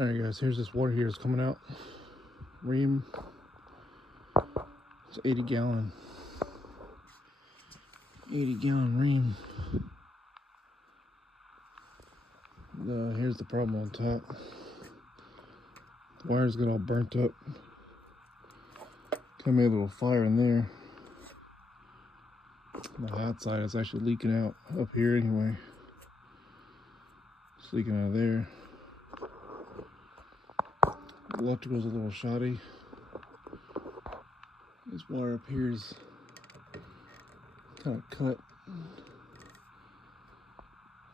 Alright guys, here's this water here is coming out. Ream. It's 80 gallon ream. Here's the problem on top. The wires get all burnt up. Kind of made a little fire in there. The hot side is actually leaking out up here anyway. It's leaking out of there. The electrical's a little shoddy. This wire up here is kind of cut. I'm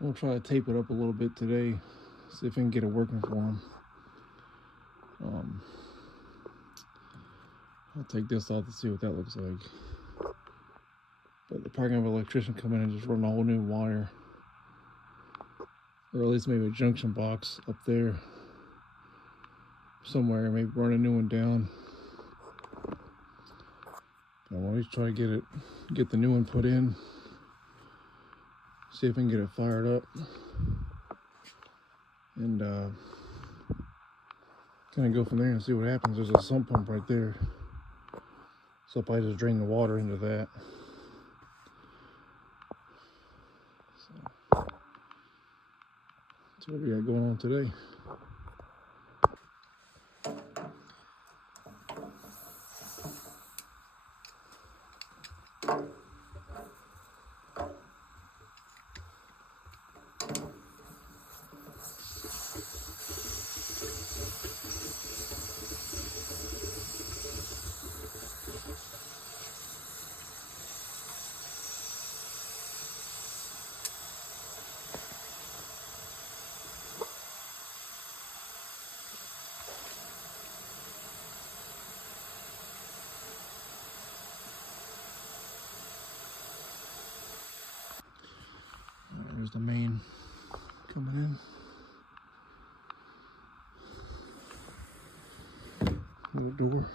gonna try to tape it up a little bit today, see if I can get it working for him. I'll take this off to see what that looks like. But they're probably gonna have an electrician come in and just run a whole new wire. Or at least maybe a junction box up there somewhere, maybe run a new one down. I want to try to get the new one put in. See if I can get it fired up. And kind of go from there and see what happens. There's a sump pump right there. So if I just drain the water into that. So that's what we got going on today. There's the main coming in. Little door.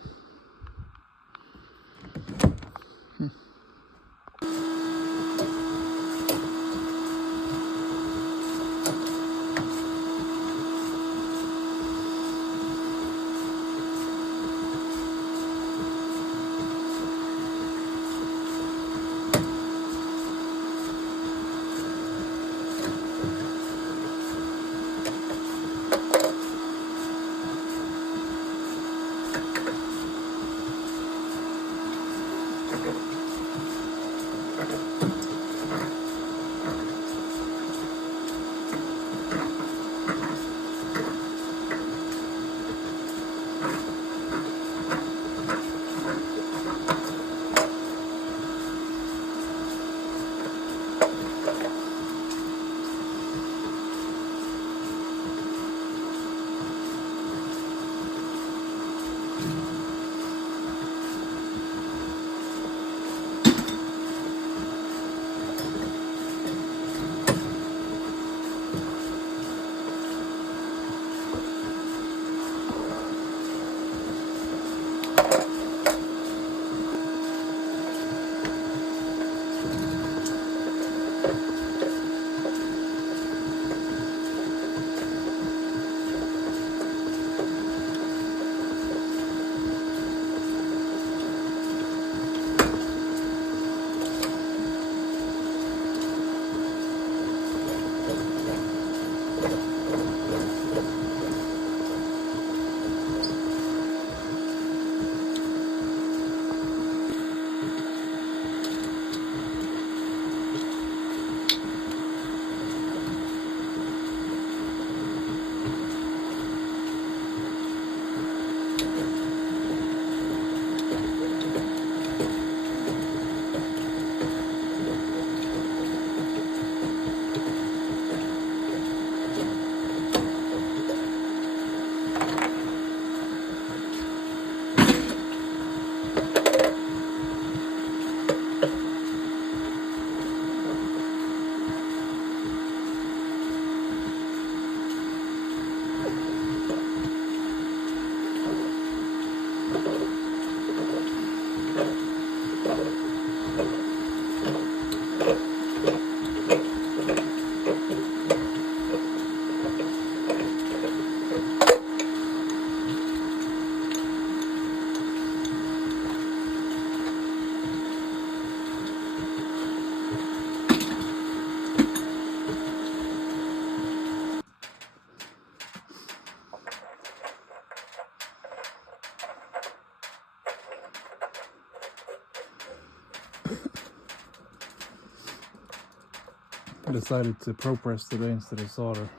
I decided to pro press today instead of solder.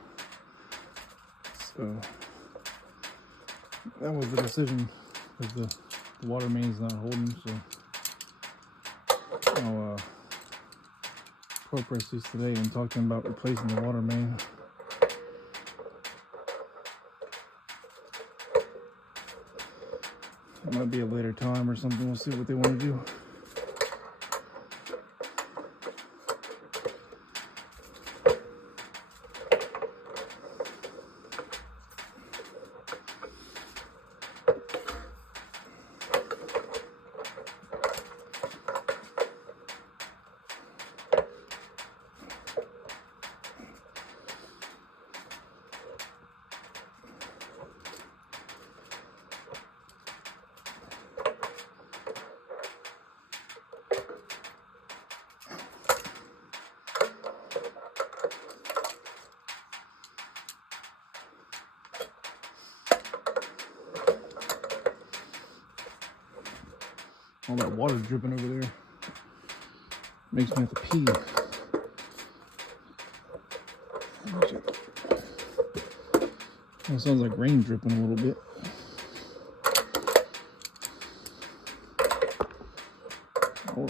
So that was the decision, because the water main's not holding. So I'll pro press these today and talk to them about replacing the water main. It might be a later time or something. We'll see what they want to do. All that water dripping over there makes me have to pee. It sounds like rain dripping a little bit. Oh.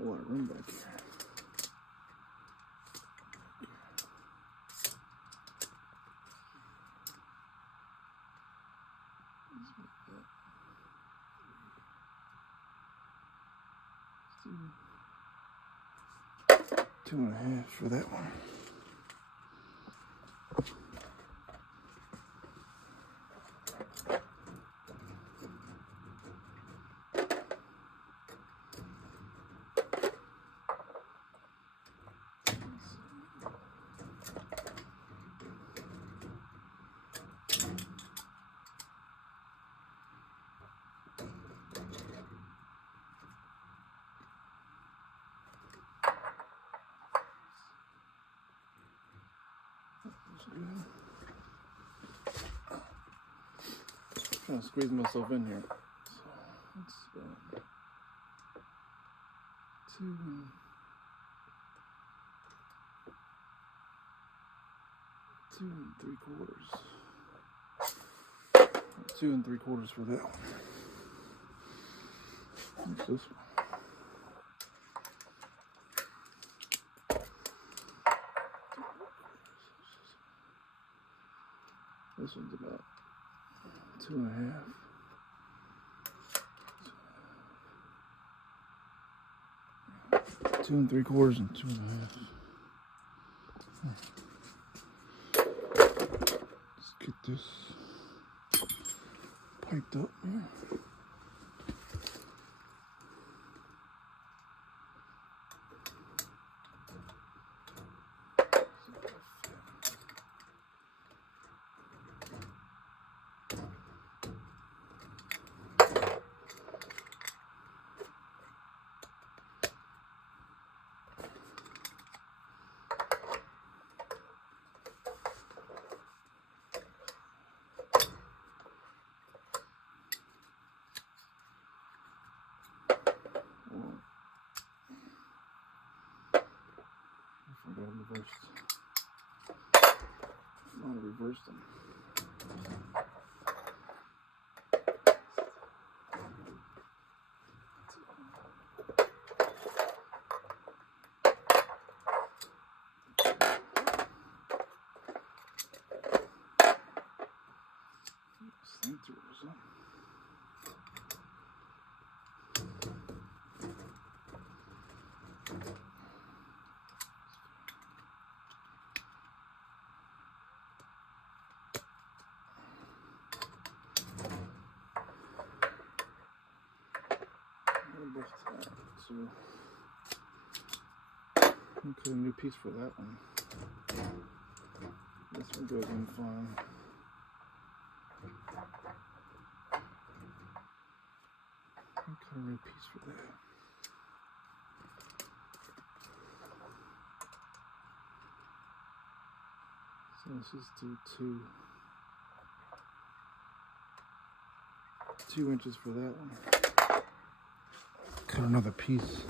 A lot of room back here. Two and a half for that one. Trying to squeeze myself in here. So let's two and 3/4. 2 3/4 for that one. What's this one? This one's about 2 1/2. 2 3/4 and 2 1/2. Let's get this piped up here. I might have reversed them. Sling through or something. So I'll cut a new piece for that one. This one goes in fine. I'll cut a new piece for that. So let's just do 2 inches for that one. Cut another piece.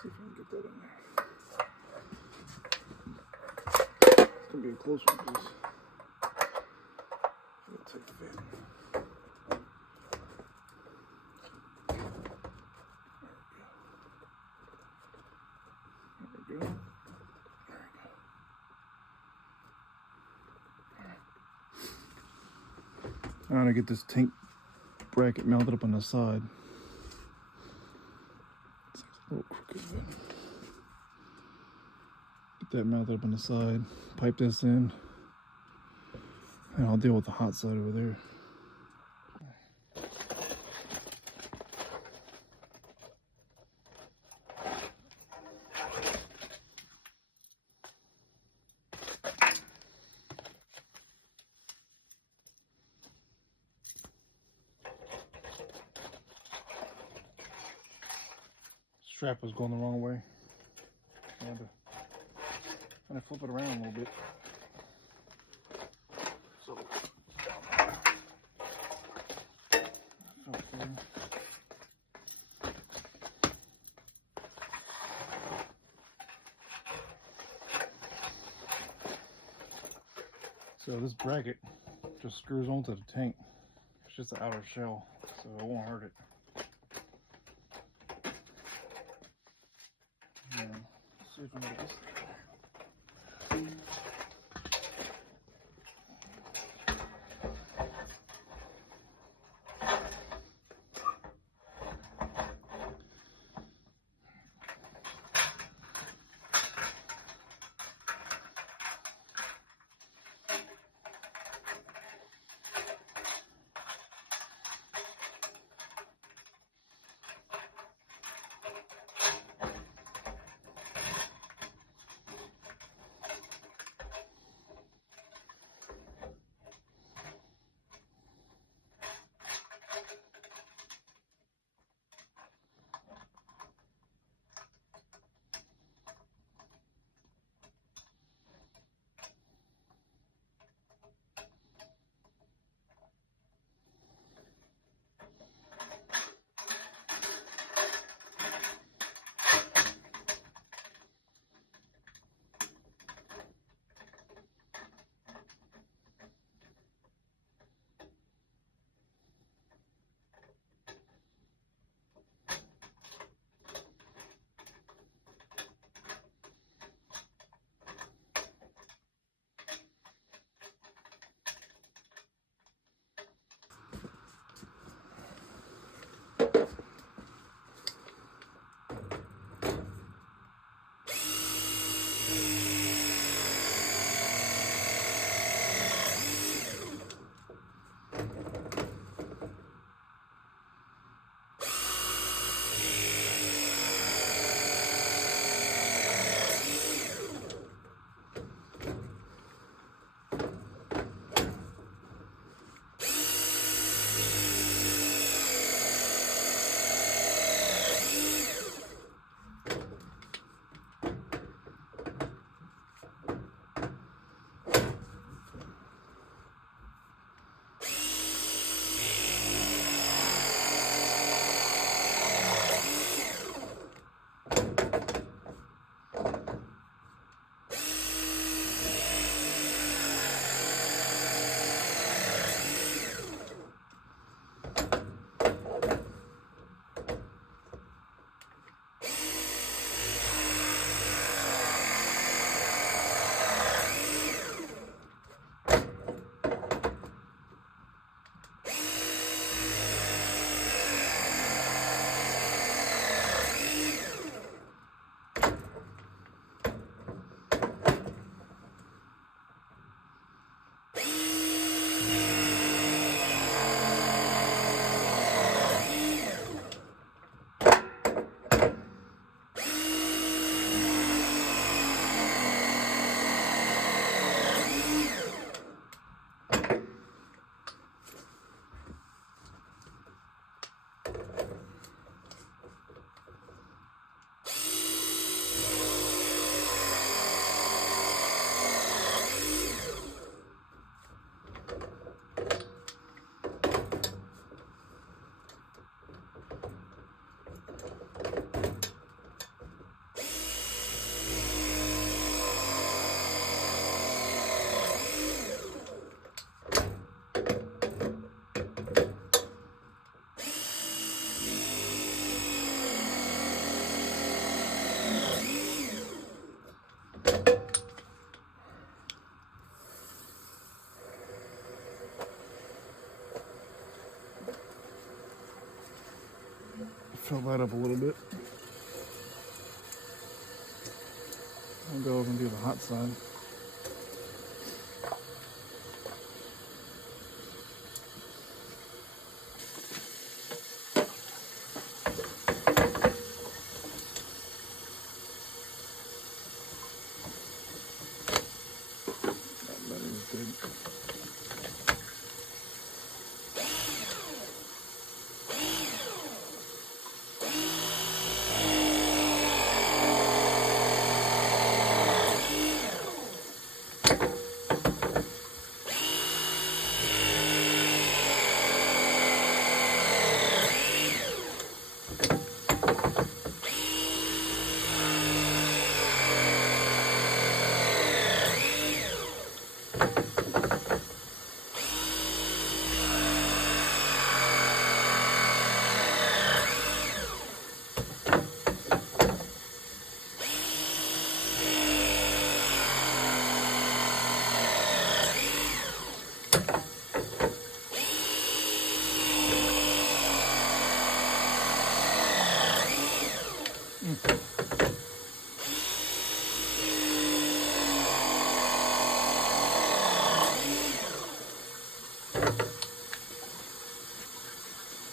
See if I can get that in there. It's gonna be a close one because it'll take a bit. There we go. I'm gonna get this tank bracket mounted up on the side. It's a little crooked, but get that mounted up on the side. Pipe this in, and I'll deal with the hot side over there. Strap was going the wrong way. I had to flip it around a little bit. So, so this bracket just screws onto the tank. It's just the outer shell, so it won't hurt it. See if we can get this. fill that up a little bit. I'll go over and do the hot side. That is good.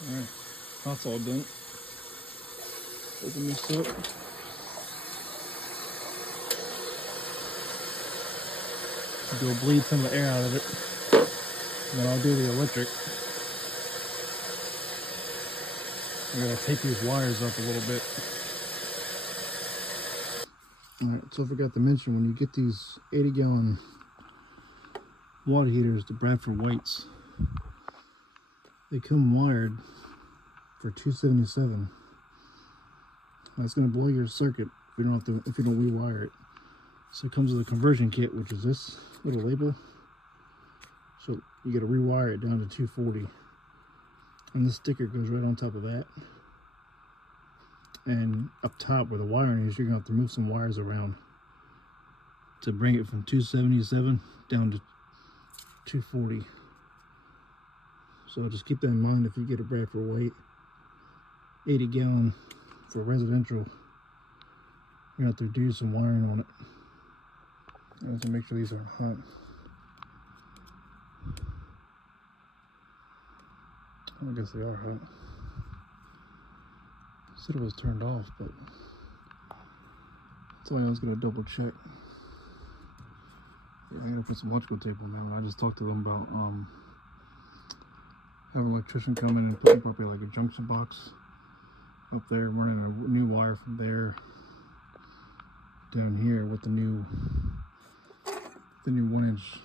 Alright, that's all done. Open this up. Go bleed some of the air out of it. And then I'll do the electric. I'm gonna take these wires up a little bit. Alright, so I forgot to mention, when you get these 80-gallon water heaters, the Bradford Whites, they come wired for $277. That's gonna blow your circuit if you don't rewire it. So it comes with a conversion kit, which is this little label. So you gotta rewire it down to 240. And this sticker goes right on top of that. And up top where the wiring is, you're gonna have to move some wires around to bring it from 277 down to 240. So just keep that in mind if you get a Bradford White 80-gallon for residential. You have to do some wiring on it. You have to make sure these aren't hot. I guess they are hot. Said it was turned off, but that's why I was gonna double check. Yeah, I gotta put some electrical tape on that one. I just talked to them about having an electrician come in and put probably like a junction box up there, running a new wire from there down here with the new 1-inch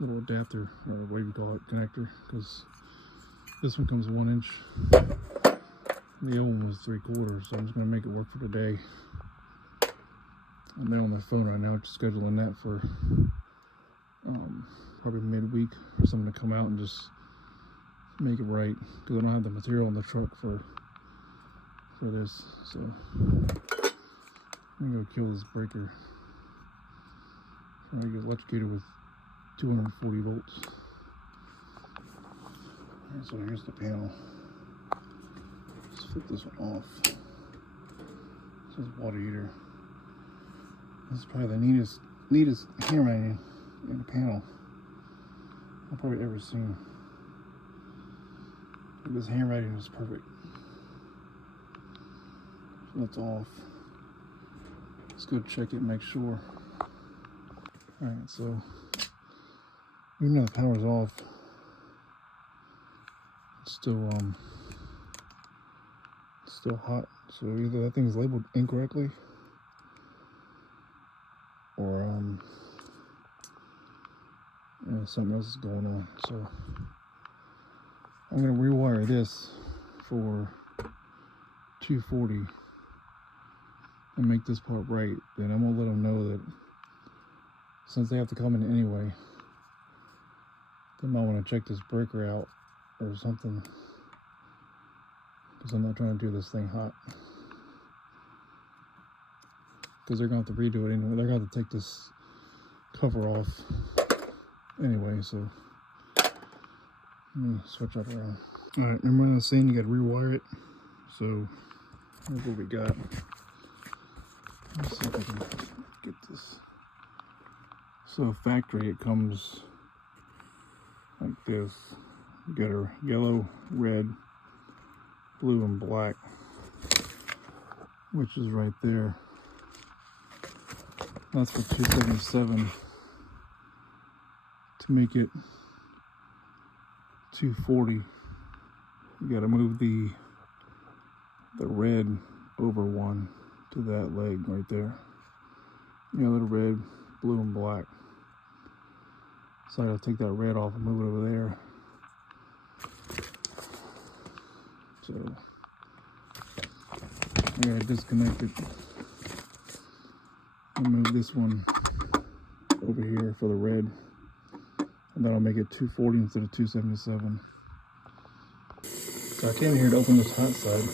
little adapter, or what do you call it, connector, because this one comes 1 inch. The old one was 3/4, so I'm just gonna make it work for today. I'm there on my phone right now, just scheduling that for probably midweek for someone to come out and just make it right, because I don't have the material in the truck for this. So I'm gonna go kill this breaker. I'm gonna get electrocuted with 240 volts. Alright, so here's the panel. Let's flip this one off. This is water heater. This is probably the neatest handwriting in the panel I've probably ever seen. This handwriting is perfect. So that's off. Let's go check it and make sure. Alright, so even though the power's off, it's still hot. So either that thing's labeled incorrectly, or yeah, something else is going on. So I'm gonna rewire this for 240 and make this part right. Then I'm gonna let them know that since they have to come in anyway, they might want to check this breaker out or something, because I'm not trying to do this thing hot. Because they're going to have to redo it anyway. They're going to have to take this cover off anyway, so let me switch that around. Alright, remember I was saying you gotta rewire it? So, here's what we got. Let's see if I can get this. So, factory, it comes like this. You got a yellow, red, blue, and black, which is right there. That's for 277. To make it 240, you got to move the red over one to that leg right there. Yellow, red, blue, and black. So I gotta take that red off and move it over there. So I gotta disconnect it and move this one over here for the red, and that'll make it 240 instead of 277. So I came here to open this hot side.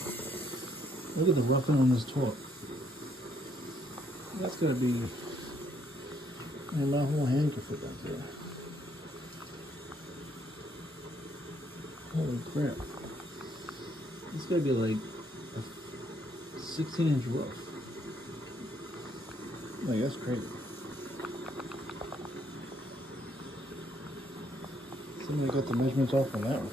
Look at the roughing on this torque. That's gotta be, man, my whole hand could fit back there. Holy crap. This gotta be like a 16-inch rough. Like, that's crazy. Somebody got the measurements off on that one.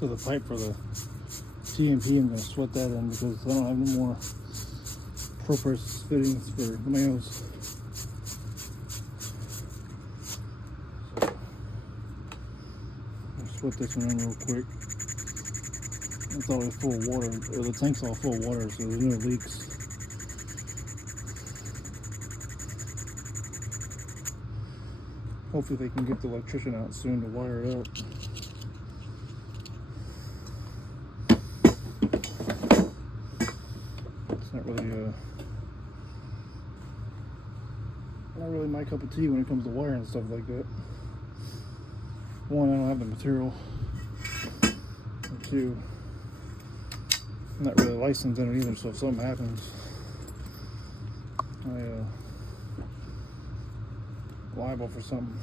So the pipe for the TMP, I'm going to sweat that in because I don't have any more ProPress fittings for the males. So I'll sweat this one in real quick. It's always full of water, or the tank's all full of water, so there's no leaks. Hopefully they can get the electrician out soon to wire it up. Not really my cup of tea when it comes to wire and stuff like that. One, I don't have the material. And two, I'm not really licensed in it either, so if something happens, liable for something.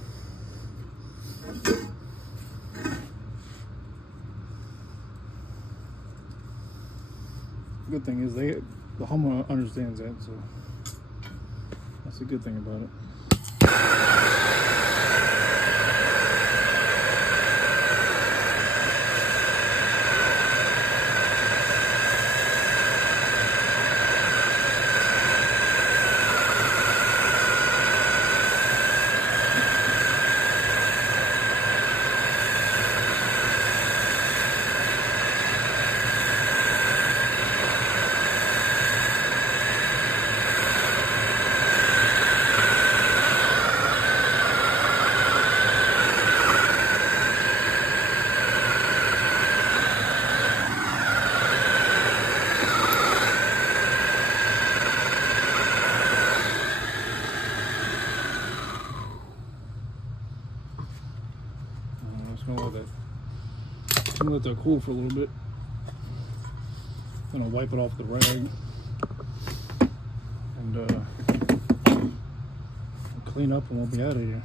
Good thing is the homeowner understands that, so that's a good thing about it. I'm gonna let that cool for a little bit. I'm gonna wipe it off the rag and clean up, and we'll be out of here.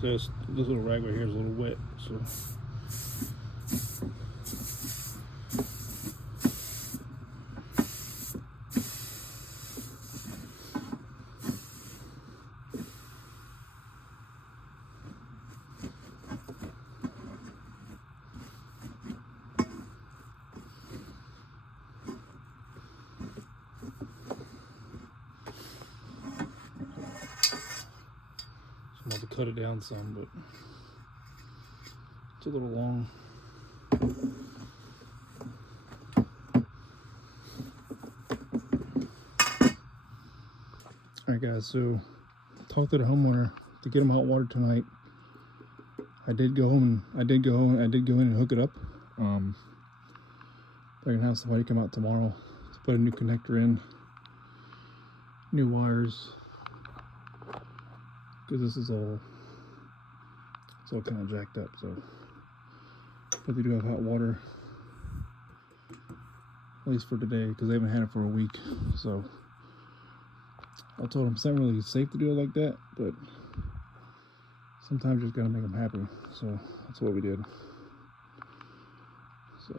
This little rag right here is a little wet, so I'm going to cut it down some, but it's a little long. Alright guys, so talked to the homeowner to get him hot water tonight. I did go in and hook it up. They're gonna have somebody come out tomorrow to put a new connector in, new wires, because this is all kind of jacked up. So, but they do have hot water, at least for today, because they haven't had it for a week. So I told them it's not really safe to do it like that, but sometimes you just gotta make them happy. So that's what we did. So.